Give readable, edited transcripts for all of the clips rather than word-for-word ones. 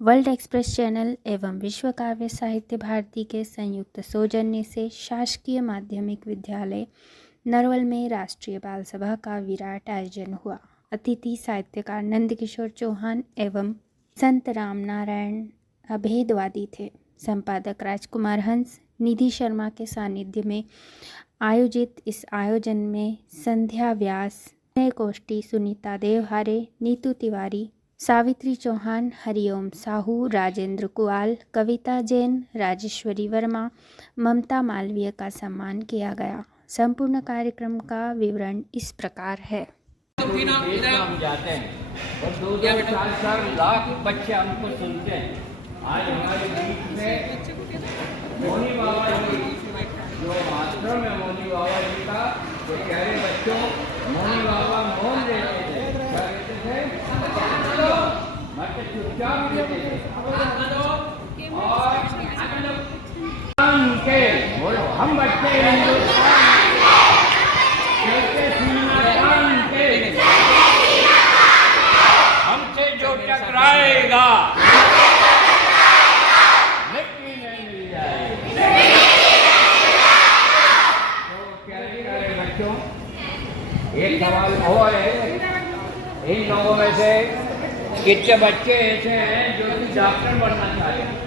World express channel एवं विश्व काव्य साहित्य भारती के संयुक्त सौजन्य से शासकीय माध्यमिक विद्यालय नरवल में राष्ट्रीय बाल सभा का विराट आयोजन हुआ। अतिथि साहित्यकार नंदकिशोर चौहान एवं संत रामनारायण अभेदवादी थे। संपादक राजकुमार हंस, निधि शर्मा के सानिध्य में आयोजित इस आयोजन में संध्या व्यास, गोष्ठी सुनीता देवहारे, नीतू तिवारी, सावित्री चौहान, हरिओम साहू, राजेंद्र कुआल, कविता जैन, राजेश्वरी वर्मा, ममता मालवीय का सम्मान किया गया। संपूर्ण कार्यक्रम का विवरण इस प्रकार है। हम जाते हैं और 2-4 लाख बच्चे हमको सुनते हैं। आज हमारे बीच में मोनी बाबा जी, जो आश्रम है मोनी बाबा जी का, तो प्यारे बच्चों, मोनी बाबा मौन रहते थे, क्या कहते थे? मतलब चुपचाप रहते थे। और बोलो, हम बच्चे हमसे जो टकराएगा मिट्टी नहीं मिल जाएगी। तो क्या करें बच्चों, एक सवाल और है, इन लोगों में से कितने बच्चे ऐसे हैं जो डॉक्टर बनना चाहते हैं?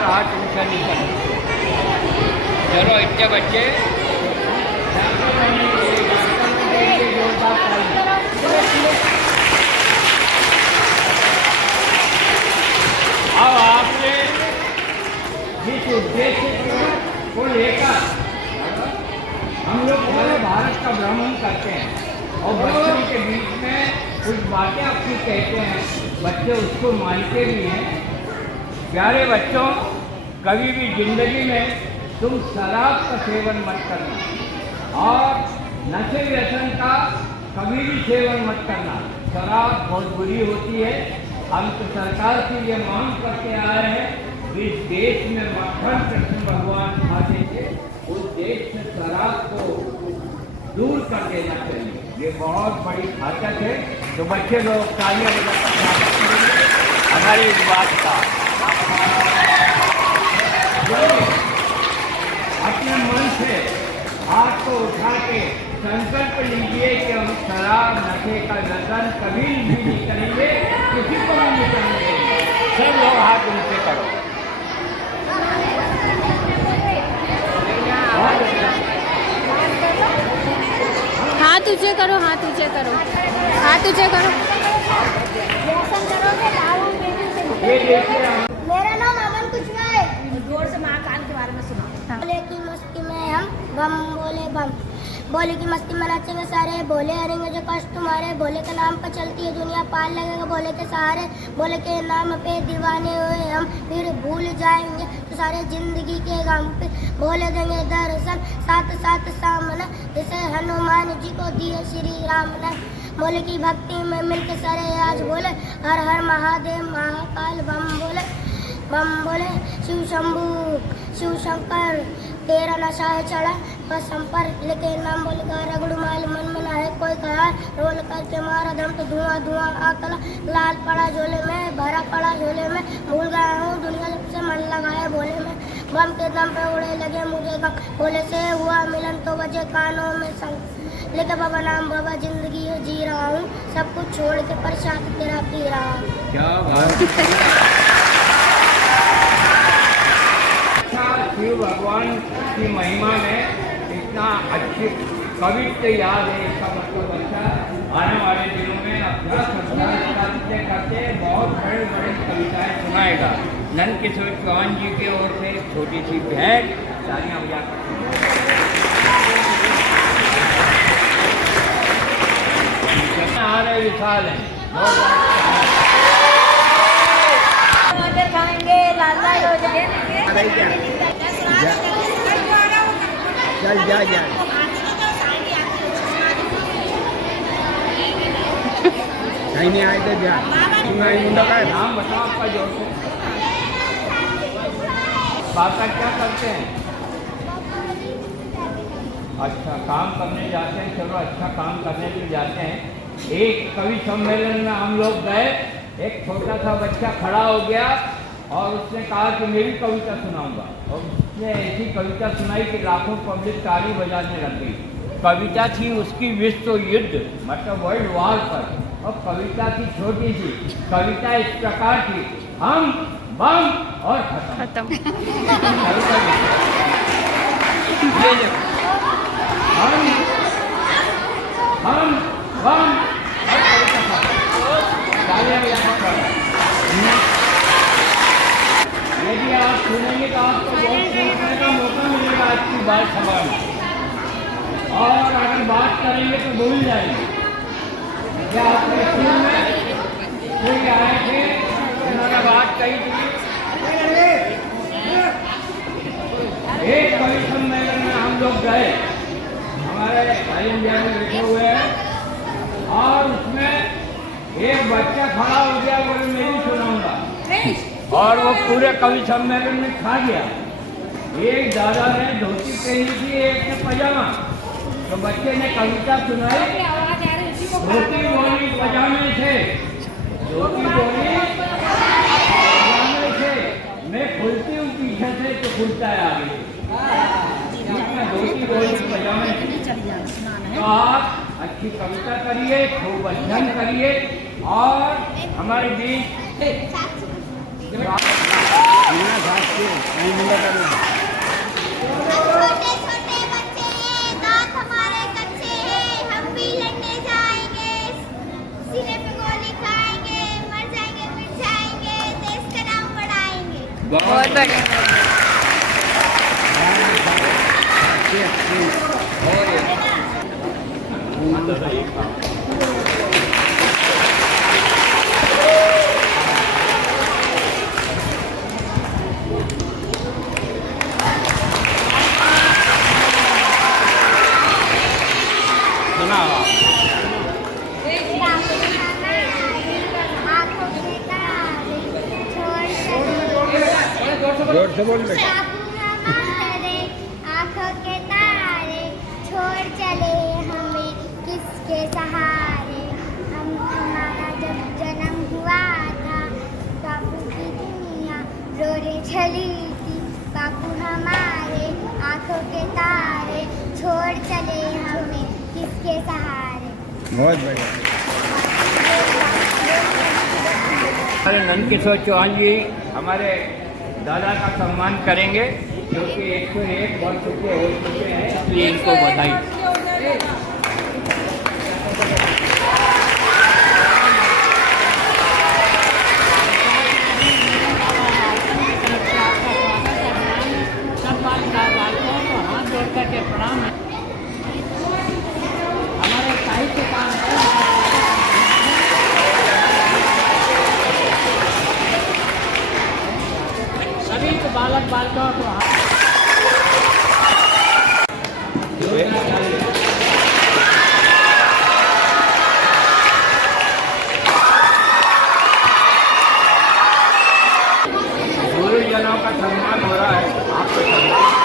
हाथ ऊंचा नहीं करना। चलो, इतने बच्चे अब आपने जिस उद्देश्य को लेकर हम लोग पूरे भारत का भ्रमण करते हैं और बच्चों के बीच में कुछ बातें आपकी कहते हैं, बच्चे उसको मानते भी हैं। प्यारे बच्चों, कभी भी जिंदगी में तुम शराब का सेवन मत करना और नशे व्यसन का कभी भी सेवन मत करना। शराब बहुत बुरी होती है। हम तो सरकार से ये मांग करके आ रहे हैं, जिस देश में मक्खन कृष्ण भगवान खाते थे, उस देश में शराब को दूर कर देना चाहिए। ये बहुत बड़ी घातक है। तो बच्चे लोग तालियां बजाकर हमारी इस बात का अपने मन से हाथ को उठा के संकल्प लीजिए कि हम शराब नशे का व्यसन कभी भी नहीं करेंगे, किसी को भी नहीं करेंगे। सब लोग हाथ ऊंचे करो। हाथ ऊंचे करो, हाथ ऊंचे करो, हाथ ऊंचे करो। ये देखिए, मेरा नाम अमन कुशवाहा है। जोर से महाकाल के बारे में सुनाओ। बोले की मस्ती में हम बम बोले बम, बोले की मस्ती में नाचेंगे सारे, बोले हरेंगे जो कष्ट तुम्हारे, बोले के नाम पर चलती है दुनिया, पार लगेगा बोले के सहारे, बोले के नाम पे दीवाने हुए हम, फिर भूल जाएंगे तो सारे जिंदगी के गम पे, बोले देंगे दर्शन साथ साथ सामने, जैसे हनुमान जी को दिए श्री राम ने। बोले की भक्ति में मिलके सारे आज बोले हर हर महादेव महाकाल बम बोले शिव शंभू शिव शंकर, तेरा नशा है चढ़ा बस हम पर, लेके नाम बोलेगा रगड़ू माल मन में ना है कोई ख्याल, रोल करके मारा दम तो धुआं धुआं आकला, लाल पड़ा झोले में भरा पड़ा झोले में, भूल गया हूँ दुनिया से मन लगाया बोले में, बम के दम पे उड़े लगे मुझे गम, बोले से हुआ मिलन तो बजे कानों में संग, लेके बाबा नाम बाबा जिंदगी जी रहा हूँ, सब कुछ छोड़ के प्रसाद तेरा पी रहा हूँ। क्या बात। शिव भगवान की महिमा में इतना अच्छी कवित्व याद है, इसका मतलब अच्छा आने वाले दिनों में अभ्यास करते करते बहुत बड़े बड़े कविताएं सुनाएगा। नंदकिशोर चौहान जी की ओर से एक छोटी सी भेंट, तालियां बजाकर आ रहे विशाल है। खाएंगे लाल लाल हो जाएंगे। चल जा नहीं आए तो जा। नाम बताओ आपका जोर से। पापा क्या करते हैं? अच्छा काम करने जाते हैं। चलो अच्छा काम करने के लिए जाते हैं। एक कवि सम्मेलन में हम लोग गए एक छोटा सा बच्चा खड़ा हो गया और उसने कहा कि मैं भी कविता सुनाऊंगा, और उसने ऐसी कविता सुनाई कि लाखों पब्लिक ताली बजाने लग गई। कविता थी उसकी विश्व युद्ध मतलब वर्ल्ड वॉर पर, और कविता थी छोटी सी। कविता इस प्रकार थी, हम बम और खत्म। हम बम और यदि आप सुनेंगे तो आपको बहुत सीखने का मौका मिलेगा आज की बात सभा में, और अगर बात करेंगे तो भूल जाएंगे। क्या आपके स्कूल में कोई आए थे उन्होंने बात कही थी? एक कवि सम्मेलन में हम लोग गए, हमारे भाई इंडिया में बैठे हुए हैं, और उसमें एक बच्चा खड़ा हो गया, बोले मैं भी सुनाऊंगा, और वो पूरे कवि सम्मेलन में खा गया। एक दादा ने धोती पहनी थी, एक ने पजामा, तो बच्चे ने कविता सुनाई, धोती बोली पजामे थे, धोती बोली पजामे थे, मैं खुलती हूँ पीछे से तो खुलता है आगे, धोती बोली पजामे थे। तो आप अच्छी कविता करिए, खूब अध्ययन करिए, और हमारे बीच छोटे छोटे बच्चे हैं, दांत हमारे कच्चे हैं, हम भी लड़ने जाएंगे, सीने पे गोली खाएंगे, मर जाएंगे मिट जाएंगे, देश का नाम बढ़ाएंगे। बहुत बढ़िया। जोर से बोल बेटा। आँखों के तारे छोड़ चले हमें किसके सहारे, हमारा जब जन्म हुआ था बापू की दुनिया रोने चली थी, बापू हमारे आँखों के तारे छोड़ चले हमें किसके सहारे। बहुत बढ़िया। हमारे नंदकिशोर चौहान जी हमारे दादा का सम्मान करेंगे, क्योंकि 101 वर्ष के हो चुके हैं, इसलिए इनको बधाई। सब बालकों को हाथ जोड़ करके प्रणाम है। हमारे साहित्य का सभी को बालक बालिकाओं को गुरुजनों का सम्मान हो रहा है, आपको सम्मान।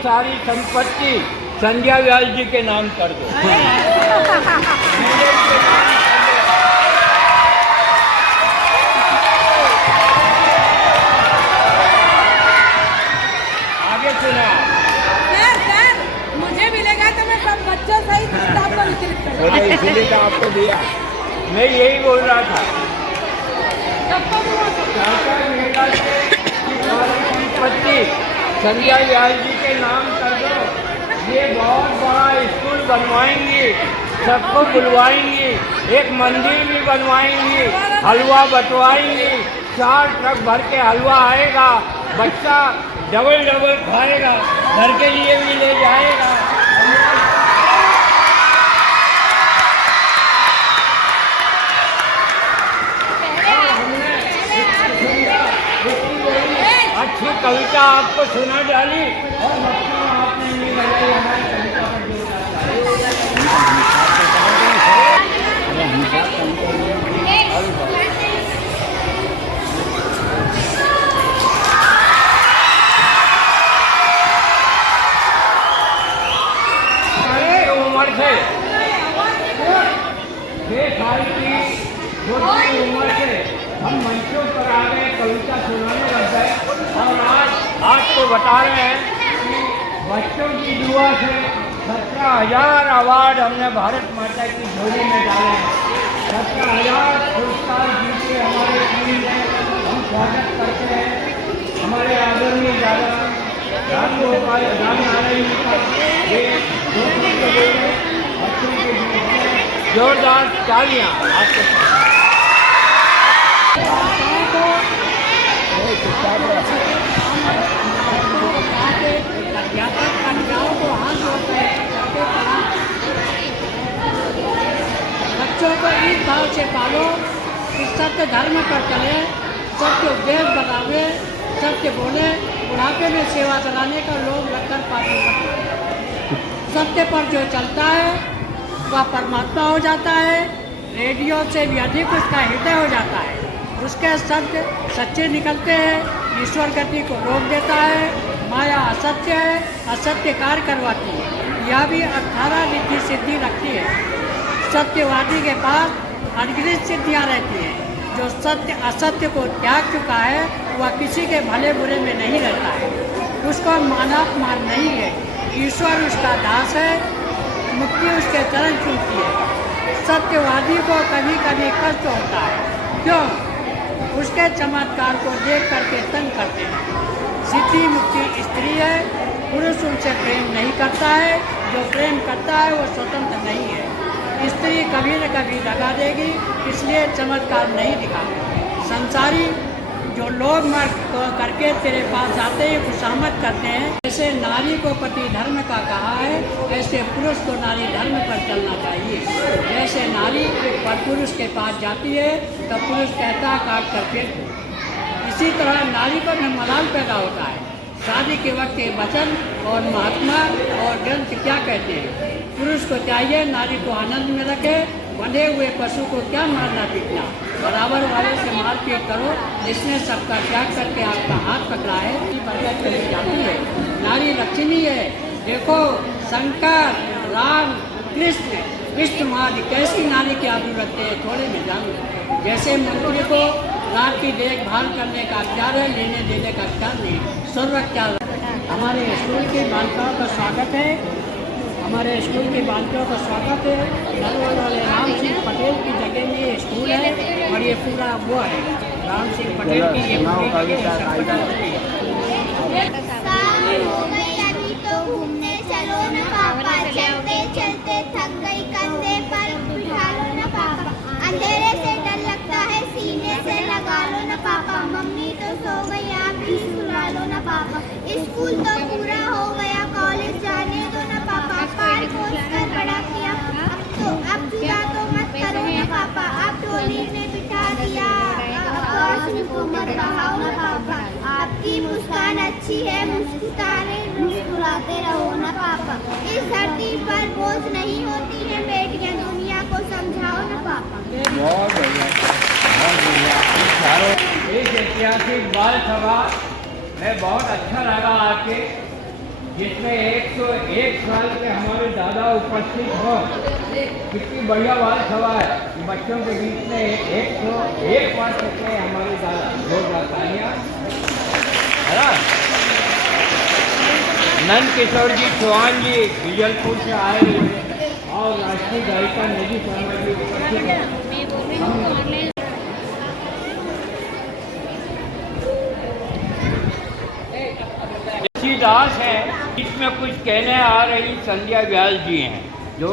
सारी संपत्ति संध्या व्यास जी के नाम कर दो। आगे सुना। सर मुझे मिलेगा तो मैं सब बच्चों सहित किताब को वितरित करूंगा। वो तो इसीलिए तो आपको दिया। मैं यही बोल रहा था, सबको संपत्ति संध्या व्यास जी के नाम कर दो। ये बहुत बड़ा स्कूल बनवाएंगे, सबको बुलवाएंगे, एक मंदिर भी बनवाएंगे, हलवा बंटवाएंगे, 4 ट्रक भर के हलवा आएगा, बच्चा डबल डबल खाएगा, घर के लिए भी ले जाएगा। अच्छी कविता आपको सुना डाली, और बच्चों आपने ये हमारी कविता पर जोर डाला। उम्र से 6 साल की छोटी उम्र से हम मंचों पर आ गए, कविता सुनाने लग गए और आज तो बता रहे हैं कि बच्चों की दुआ से 17,000 अवार्ड हमने भारत माता की झोली में डाले हैं। 17,000 पुरस्कार जीत के हमारे टीम में हम स्वागत करते हैं हमारे आदरणीय दादा राम नारायण जी का। ये बच्चों के बीच में जोरदार तालियां आपके साथ। बच्चों को इस भाव से पालो कि सत्य धर्म पर चले, सत्य उपदेश बतावे, सत्य बोले, बुढ़ापे में सेवा कराने का लोग लगकर पाते हैं। सत्य पर जो चलता है वह परमात्मा हो जाता है, रेडियो से भी अधिक उसका हृदय हो जाता है। उसके शब्द सच्चे निकलते हैं, ईश्वर गति को रोक देता है। माया असत्य है, असत्य कार्य करवाती है। यह भी 18 रिद्धि सिद्धि रखती है। सत्यवादी के पास अनगिनत सिद्धियाँ रहती हैं। जो सत्य असत्य को त्याग चुका है वह किसी के भले बुरे में नहीं रहता है, उसको मानापमान नहीं है। ईश्वर उसका दास है, मुक्ति उसके चरण चूमती है। सत्यवादी को कभी कभी कष्ट होता है, क्यों? उसके चमत्कार को देख करके तंग करते हैं। सिद्धि मुक्ति स्त्री है, पुरुष उनसे प्रेम नहीं करता है। जो प्रेम करता है वो स्वतंत्र नहीं है। स्त्री कभी न कभी लगा देगी, इसलिए चमत्कार नहीं दिखाते। संसारी जो लोग मर करके तेरे पास आते हैं, खुशामद करते हैं। जैसे नारी को पति धर्म का कहा है, ऐसे पुरुष को नारी धर्म पर चलना चाहिए। जैसे नारी पर पुरुष के पास जाती है तो पुरुष कहता है काट कर फेंक दो। इसी तरह नारी को न मलाल पैदा होता है। शादी के वक्त के वचन और महात्मा और ग्रंथ क्या कहते हैं? पुरुष को चाहिए नारी को आनंद में रखे, बंधे हुए पशु को क्या मारना पीटना, बराबर वाले से मारपीट करो। जिसने सबका त्याग करके आपका हाथ पकड़ा है बरकत चली जाती है। नारी लक्ष्मी है। देखो शंकर, राम, कृष्ण, विष्णुवादि कैसी नारी की आबरू रखते हैं, थोड़े में जानो। जैसे मंत्री को रात की देखभाल करने का अख्तियार है, लेने देने का अख्तियार नहीं, सर्व अख्तियार। हमारे स्कूल की बालिकाओं का स्वागत है। हमारे स्कूल की बालिकाओं का स्वागत है। नरवल वाले राम सिंह पटेल की जगह में ये स्कूल है और ये पूरा वो है राम सिंह पटेल की ये घूमने चलो न पापा, चलते चलते थक गई कंधे पर बिठा लो न पापा, अंधेरे से डर लगता है सीने से लगा लो न पापा, मम्मी तो सो गई आप ही सुला लो न पापा, स्कूल तो पूरा हो गया कॉलेज जाने दो न पापा, पार खोल कर बड़ा किया अब जुदा तो मत करो न पापा, अब टोली में बिठा दिया को मत बहाओ न पापा, आपकी मुस्कान अच्छी है मुस्कुराते रहो न पापा, इस धरती पर बोझ नहीं होती है बेटियां, दुनिया को समझाओ न पापा। बहुत बढ़िया, बहुत बढ़िया। इस ऐतिहासिक बाल सभा में बहुत अच्छा लगा आके, जिसमें 101 साल के हमारे दादा उपस्थित हो। कितनी बढ़िया बाल सभा है। बच्चों के बीच में 101 बार सकते हैं हमारे दादा जोरदार तालियां, है ना। नंद किशोर जी चौहान जी बिजलपुर से आए हुए और राष्ट्रीय गायिका निधि शर्मा जी उपस्थित हैं। दास है, इसमें कुछ कहने आ रही संध्या व्यास जी हैं जो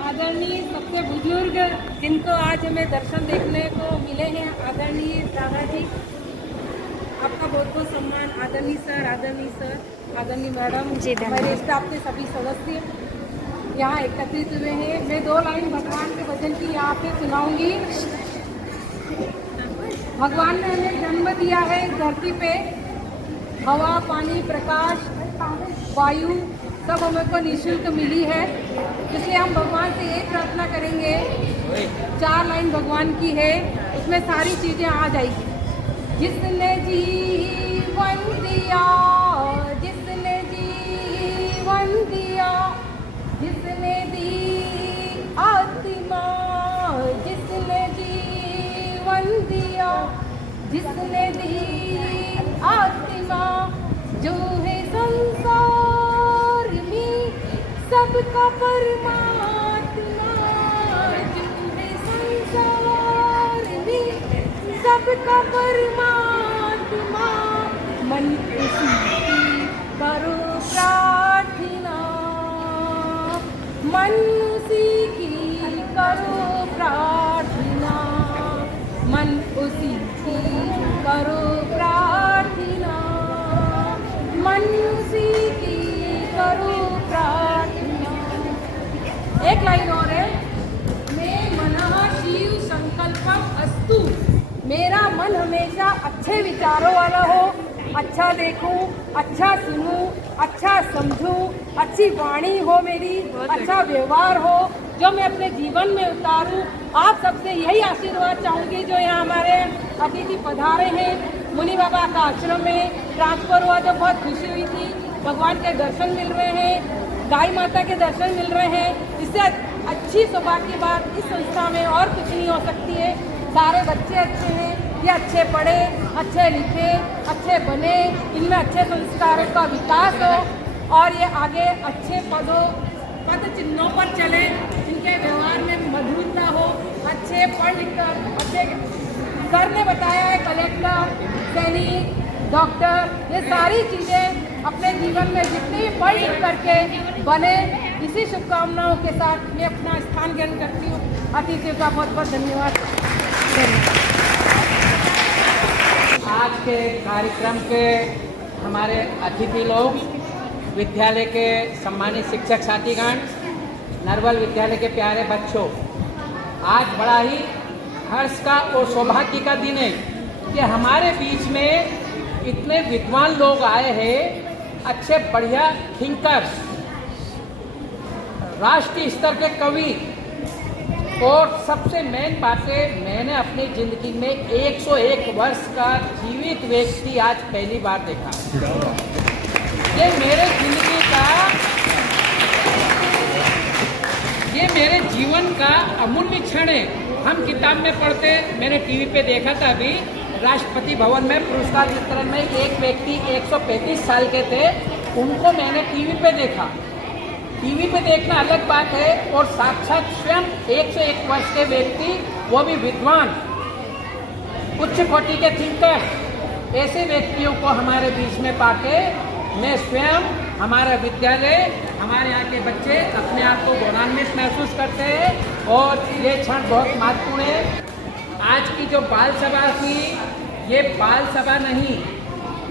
आदरणीय सबसे बुजुर्ग जिनको आज हमें दर्शन देखने को मिले हैं, आदरणीय दादाजी, आपका बहुत बहुत सम्मान। आदरणीय सर, आदरणीय मैडम, हमारे स्टाफ के सभी सदस्य यहाँ एकत्रित हुए हैं। मैं 2 लाइन भगवान के भजन की यहाँ पे सुनाऊंगी। भगवान ने हमें जन्म दिया है इस धरती पे, हवा, पानी, प्रकाश, वायु सब हमें को निःशुल्क मिली है, इसलिए हम भगवान से एक प्रार्थना करेंगे। 4 लाइन भगवान की है, उसमें सारी चीज़ें आ जाएगी। जिसने जीवन दिया, जिसने जीवन दिया, सबका परमात्मा जिनने संसार में सबका परमात्मा मन उसी की करो प्रार्थना मन उसी की करो प्रार्थना मन उसी की करो प्रार्थना मन उसी की करो प्रार्थना। एक लाइन और है, मैं मनः शिव संकल्पम अस्तु, मेरा मन हमेशा अच्छे विचारों वाला हो, अच्छा देखूं, अच्छा सुनूं, अच्छा समझूं, अच्छी वाणी हो मेरी, अच्छा व्यवहार हो जो मैं अपने जीवन में उतारूं। आप सबसे यही आशीर्वाद चाहूंगी जो यहाँ हमारे अतिथि पधारे हैं। मुनि बाबा का आश्रम में ट्रांसफर हुआ जो बहुत खुशी हुई थी, भगवान के दर्शन मिल रहे हैं, गाय माता के दर्शन मिल रहे हैं। इससे अच्छी सौभाग्य की बात इस संस्था में और कुछ नहीं हो सकती है। सारे बच्चे अच्छे हैं, ये अच्छे पढ़े, अच्छे लिखे, अच्छे बने, इनमें अच्छे संस्कारों का विकास हो और ये आगे अच्छे पद चिन्हों पर चले, इनके व्यवहार में मधुरता हो, अच्छे पढ़ लिख कर अच्छे सर ने बताया है कलेक्टर, सैनिक, डॉक्टर, ये सारी चीज़ें अपने जीवन में जितनी भी पढ़ लिख करके बने, इसी शुभकामनाओं के साथ मैं अपना स्थान ग्रहण करती हूँ। अतिथियों का बहुत बहुत धन्यवाद। आज के कार्यक्रम के हमारे अतिथि लोग, विद्यालय के सम्मानित शिक्षक साथीगण, नरवल विद्यालय के प्यारे बच्चों, आज बड़ा ही हर्ष का और सौभाग्य का दिन है कि हमारे बीच में इतने विद्वान लोग आए हैं, अच्छे बढ़िया थिंकर्स, राष्ट्रीय स्तर के कवि, और सबसे मेन बात है, मैंने अपनी जिंदगी में 101 वर्ष का जीवित व्यक्ति आज पहली बार देखा। ये मेरे जीवन का अमूल्य क्षण है। हम किताब में पढ़ते, मैंने टीवी पे देखा था अभी, राष्ट्रपति भवन में पुरस्कार वितरण में एक व्यक्ति 135 साल के थे, उनको मैंने टीवी पे देखा। टीवी पे देखना अलग बात है और साक्षात स्वयं 101 वर्ष के व्यक्ति, वो भी विद्वान, उच्च कोटि के थिंकर, ऐसे व्यक्तियों को हमारे बीच में पाके मैं स्वयं, हमारा विद्यालय, हमारे यहाँ के बच्चे अपने आप को गौरवान्वित महसूस करते हैं और ये क्षण बहुत महत्वपूर्ण है। आज की जो बाल सभा थी, ये बाल सभा नहीं,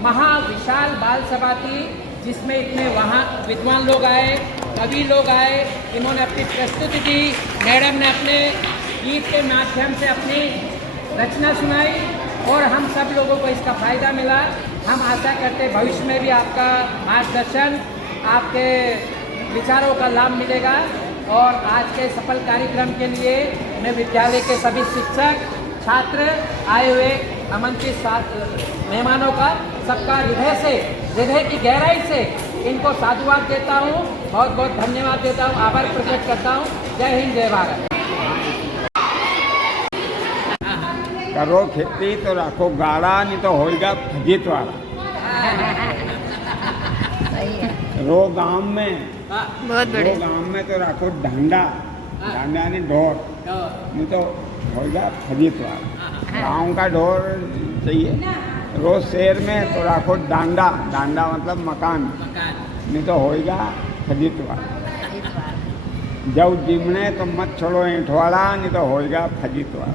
महाविशाल बाल सभा थी, जिसमें इतने वहाँ विद्वान लोग आए, कवि लोग आए, इन्होंने अपनी प्रस्तुति दी, मैडम ने अपने गीत के माध्यम से अपनी रचना सुनाई और हम सब लोगों को इसका फ़ायदा मिला। हम आशा करते हैं भविष्य में भी आपका मार्गदर्शन, आपके विचारों का लाभ मिलेगा। और आज के सफल कार्यक्रम के लिए मैं विद्यालय के सभी शिक्षक, छात्र, आए हुए आमंत्रित मेहमानों का सबका हृदय की गहराई से इनको साधुवाद देता हूँ, बहुत बहुत धन्यवाद देता हूँ, आभार प्रकट करता हूँ। जय हिंद, जय भारत। करो खेती तो रखो गाड़ा, नहीं तो होएगा फजीत वाला। रो गांव में, बहुत बढ़िया। रो गांव में तो रखो डांडा, डांडा नहीं ढोर, नहीं तो होएगा फजीत वाला। गांव का ढोर चाहिए। रोज शहर में तो रखो डांडा, डांडा मतलब मकान, नहीं तो होएगा फजीत वाला। जब जिमने तो मत छोड़ो ईंटवाड़ा, नहीं तो होएगा फजीत वाला।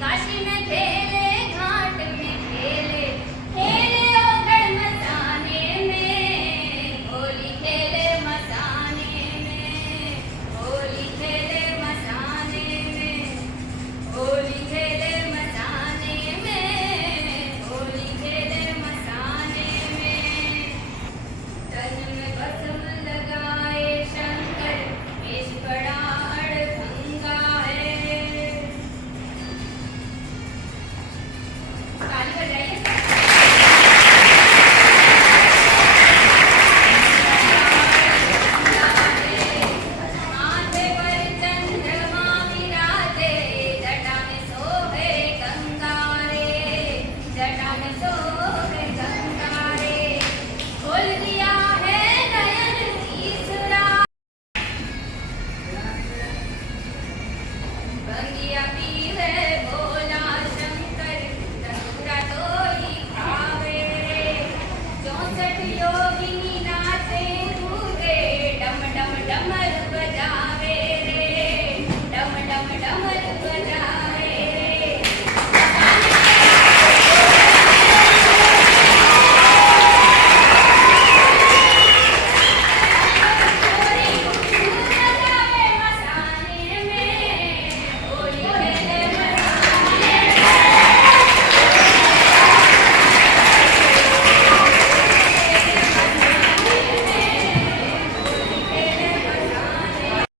काशी में खेले, घाट में खेले, से